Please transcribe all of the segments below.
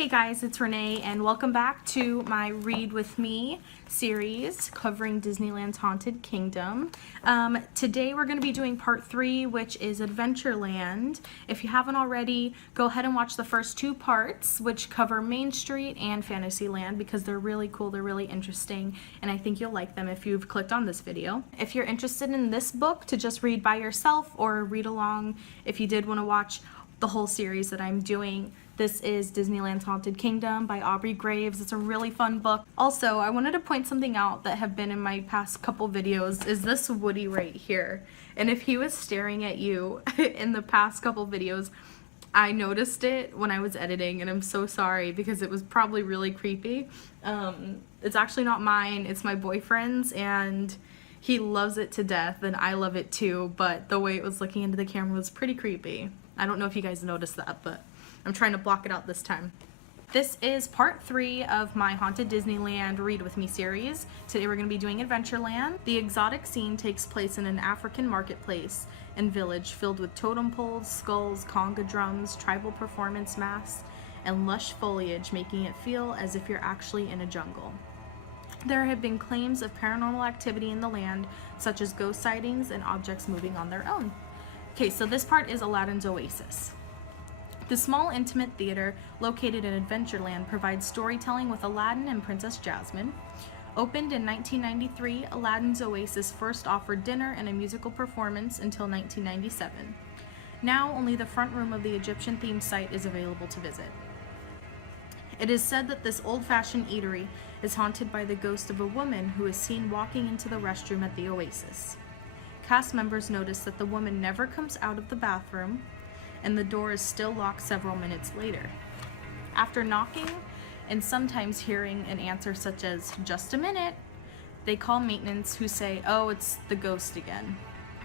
Hey guys, it's Renee and welcome back to my Read With Me series covering Disneyland's Haunted Kingdom. Today we're going to be doing part 3, which is Adventureland. If you haven't already, go ahead and watch the first 2 parts, which cover Main Street and Fantasyland, because they're really cool, they're really interesting, and I think you'll like them if you've clicked on this video. If you're interested in this book to just read by yourself or read along if you did want to watch the whole series that I'm doing, this is Disneyland's Haunted Kingdom by Aubrey Graves. It's a really fun book. Also, I wanted to point something out that have been in my past couple videos, is this Woody right here. And if he was staring at you in the past couple videos, I noticed it when I was editing, and I'm so sorry because it was probably really creepy. It's actually not mine, it's my boyfriend's, and he loves it to death, and I love it too, but the way it was looking into the camera was pretty creepy. I don't know if you guys noticed that, but I'm trying to block it out this time. This is part 3 of my Haunted Disneyland Read With Me series. Today we're going to be doing Adventureland. The exotic scene takes place in an African marketplace and village filled with totem poles, skulls, conga drums, tribal performance masks, and lush foliage, making it feel as if you're actually in a jungle. There have been claims of paranormal activity in the land, such as ghost sightings and objects moving on their own. Okay, so this part is Aladdin's Oasis. The small, intimate theater located in Adventureland provides storytelling with Aladdin and Princess Jasmine. Opened in 1993, Aladdin's Oasis first offered dinner and a musical performance until 1997. Now, only the front room of the Egyptian-themed site is available to visit. It is said that this old-fashioned eatery is haunted by the ghost of a woman who is seen walking into the restroom at the Oasis. Cast members notice that the woman never comes out of the bathroom, and the door is still locked several minutes later. After knocking and sometimes hearing an answer such as, "Just a minute," they call maintenance, who say, "Oh, it's the ghost again."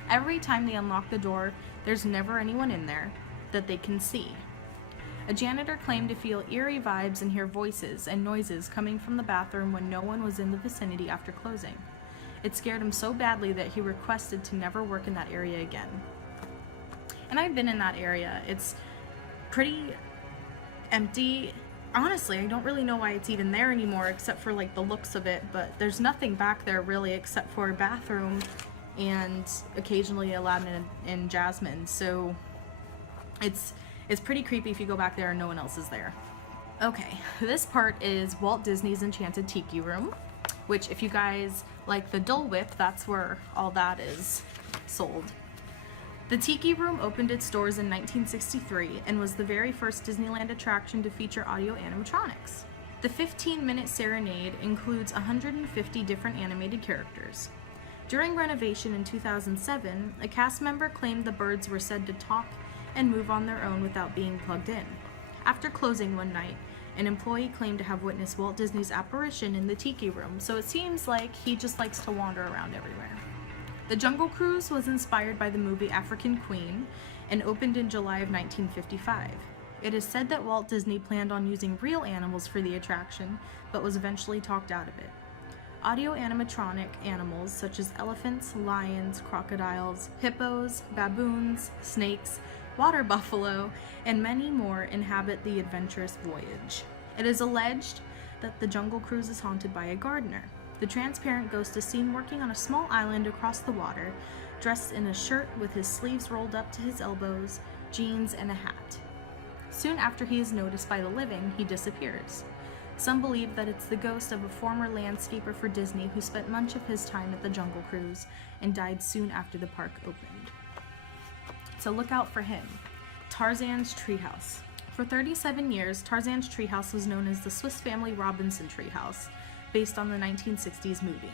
Every time they unlock the door, there's never anyone in there that they can see. A janitor claimed to feel eerie vibes and hear voices and noises coming from the bathroom when no one was in the vicinity after closing. It scared him so badly that he requested to never work in that area again. And I've been in that area. It's pretty empty. Honestly, I don't really know why it's even there anymore, except for like the looks of it, but there's nothing back there really except for a bathroom and occasionally Aladdin and Jasmine. So it's pretty creepy if you go back there and no one else is there. Okay, this part is Walt Disney's Enchanted Tiki Room, which if you guys like the Dole Whip, that's where all that is sold. The Tiki Room opened its doors in 1963 and was the very first Disneyland attraction to feature audio animatronics. The 15-minute serenade includes 150 different animated characters. During renovation in 2007, a cast member claimed the birds were said to talk and move on their own without being plugged in. After closing one night, an employee claimed to have witnessed Walt Disney's apparition in the Tiki Room, so it seems like he just likes to wander around everywhere. The Jungle Cruise was inspired by the movie African Queen and opened in July of 1955. It is said that Walt Disney planned on using real animals for the attraction, but was eventually talked out of it. Audio animatronic animals such as elephants, lions, crocodiles, hippos, baboons, snakes, water buffalo, and many more inhabit the adventurous voyage. It is alleged that the Jungle Cruise is haunted by a gardener. The transparent ghost is seen working on a small island across the water, dressed in a shirt with his sleeves rolled up to his elbows, jeans, and a hat. Soon after he is noticed by the living, he disappears. Some believe that it's the ghost of a former landscaper for Disney who spent much of his time at the Jungle Cruise and died soon after the park opened. So look out for him. Tarzan's Treehouse. For 37 years, Tarzan's Treehouse was known as the Swiss Family Robinson Treehouse, based on the 1960s movie.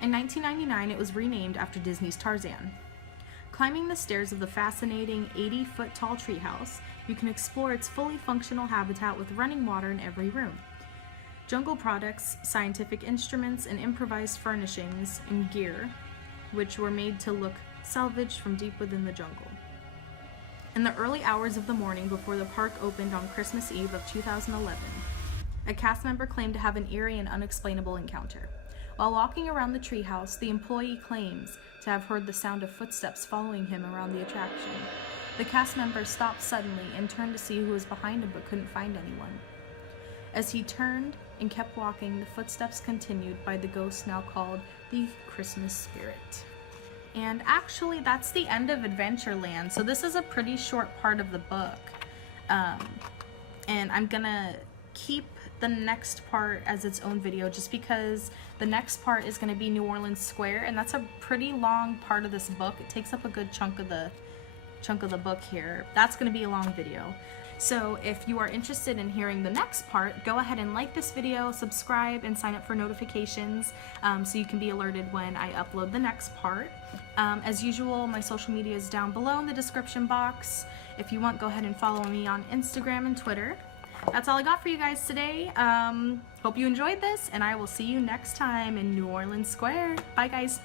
In 1999, it was renamed after Disney's Tarzan. Climbing the stairs of the fascinating 80-foot-tall treehouse, you can explore its fully functional habitat with running water in every room. Jungle products, scientific instruments, and improvised furnishings and gear, which were made to look salvaged from deep within the jungle. In the early hours of the morning before the park opened on Christmas Eve of 2011, a cast member claimed to have an eerie and unexplainable encounter. While walking around the treehouse, the employee claims to have heard the sound of footsteps following him around the attraction. The cast member stopped suddenly and turned to see who was behind him but couldn't find anyone. As he turned and kept walking, the footsteps continued by the ghost now called the Christmas Spirit. And actually, that's the end of Adventureland. So this is a pretty short part of the book. And I'm gonna keep the next part as its own video just because the next part is gonna be New Orleans Square, and that's a pretty long part of this book. It takes up a good chunk of the book here. That's gonna be a long video. So if you are interested in hearing the next part, go ahead and like this video, subscribe, and sign up for notifications so you can be alerted when I upload the next part. As usual, my social media is down below in the description box. If you want, go ahead and follow me on Instagram and Twitter. That's all I got for you guys today. Hope you enjoyed this, and I will see you next time in New Orleans Square. Bye, guys.